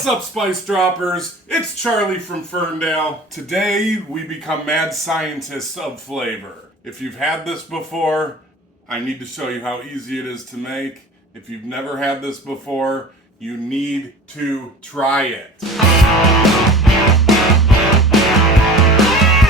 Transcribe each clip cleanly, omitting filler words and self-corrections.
What's up, Spice Droppers? It's Charlie from Ferndale. Today, we become mad scientists of flavor. If you've had this before, I need to show you how easy it is to make. If you've never had this before, you need to try it.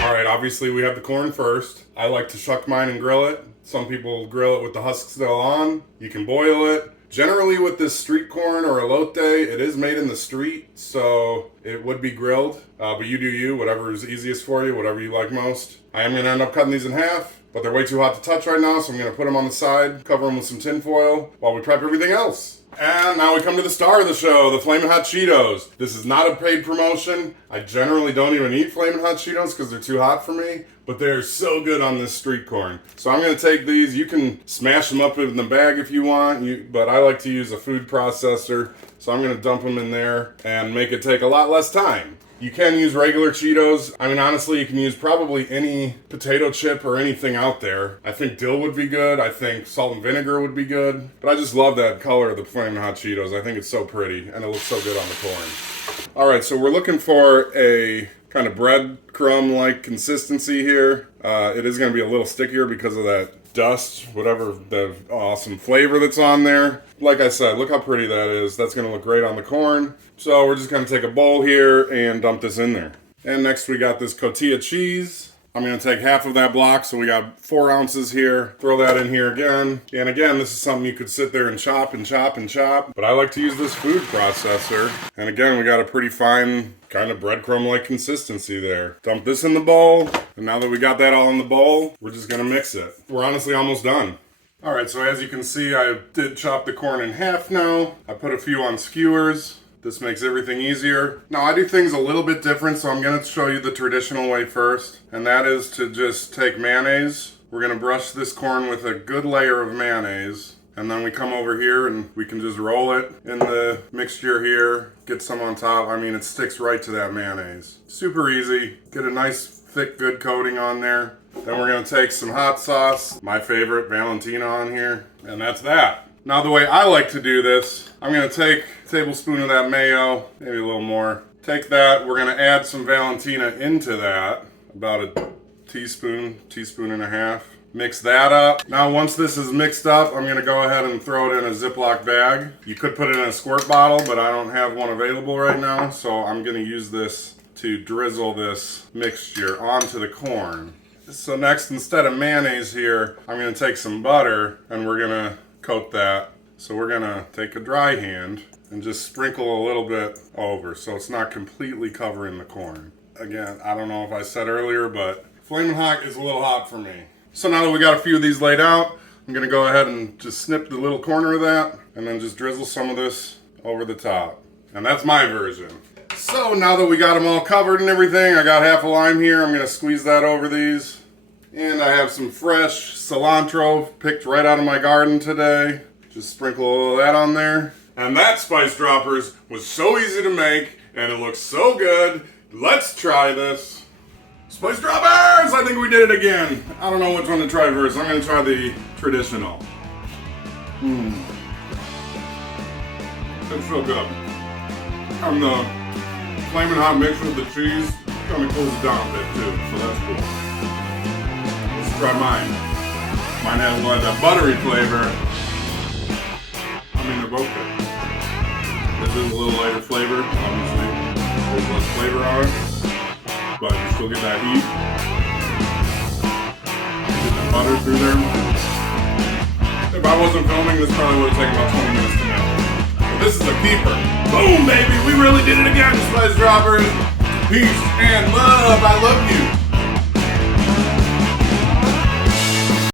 Alright, obviously we have the corn first. I like to shuck mine and grill it. Some people grill it with the husk still on. You can boil it. Generally with this street corn or elote, it is made in the street, so it would be grilled. But you do you, whatever is easiest for you, whatever you like most. I am going to end up cutting these in half, but they're way too hot to touch right now, so I'm going to put them on the side, cover them with some tin foil while we prep everything else. And now we come to the star of the show, the Flaming Hot Cheetos. This is not a paid promotion. I generally don't even eat Flaming Hot Cheetos because they're too hot for me, but they're so good on this street corn. So I'm going to take these. You can smash them up in the bag if you want, but I like to use a food processor, so I'm going to dump them in there and make it take a lot less time. You can use regular Cheetos. I mean, honestly, you can use probably any potato chip or anything out there. I think dill would be good. I think salt and vinegar would be good. But I just love that color of the Flaming Hot Cheetos. I think it's so pretty, and it looks so good on the corn. All right, so we're looking for a kind of breadcrumb-like consistency here. It is going to be a little stickier because of that dust, whatever the awesome flavor that's on there. Like I said, look how pretty that is. That's going to look great on the corn. So we're just going to take a bowl here and dump this in there. And next we got this cotija cheese. I'm going to take half of that block, so we got 4 ounces here. Throw that in here again. And again, this is something you could sit there and chop and chop and chop. But I like to use this food processor. And again, we got a pretty fine kind of breadcrumb-like consistency there. Dump this in the bowl. And now that we got that all in the bowl, we're just going to mix it. We're honestly almost done. All right, so as you can see, I did chop the corn in half now. I put a few on skewers. This makes everything easier. Now, I do things a little bit different, so I'm going to show you the traditional way first. And that is to just take mayonnaise. We're going to brush this corn with a good layer of mayonnaise. And then we come over here and we can just roll it in the mixture here. Get some on top. I mean, it sticks right to that mayonnaise. Super easy. Get a nice, thick, good coating on there. Then we're going to take some hot sauce, my favorite, Valentina on here, and that's that. Now the way I like to do this, I'm going to take a tablespoon of that mayo, maybe a little more. Take that, we're going to add some Valentina into that, about a teaspoon, teaspoon and a half. Mix that up. Now once this is mixed up, I'm going to go ahead and throw it in a Ziploc bag. You could put it in a squirt bottle, but I don't have one available right now, so I'm going to use this to drizzle this mixture onto the corn. So next, instead of mayonnaise here, I'm going to take some butter and we're going to coat that. So we're going to take a dry hand and just sprinkle a little bit over so it's not completely covering the corn. Again, I don't know if I said earlier, but Flaming Hot is a little hot for me. So now that we got a few of these laid out, I'm going to go ahead and just snip the little corner of that and then just drizzle some of this over the top. And that's my version. So now that we got them all covered and everything, I got half a lime here. I'm going to squeeze that over these. And I have some fresh cilantro picked right out of my garden today. Just sprinkle a little of that on there. And that, Spice Droppers, was so easy to make and it looks so good. Let's try this. Spice Droppers! I think we did it again. I don't know which one to try first. I'm going to try the traditional. That's so good. And the Flaming Hot mixed with the cheese kind of cools it down a bit too, so that's cool. Try mine. Mine has like that buttery flavor. I mean, they're both good. This is a little lighter flavor, obviously. There's less flavor on it, but you still get that heat. Get the butter through there. If I wasn't filming, this probably would have taken about 20 minutes to make. So this is a keeper. Boom, baby! We really did it again, Spice Droppers. Peace and love. I love you.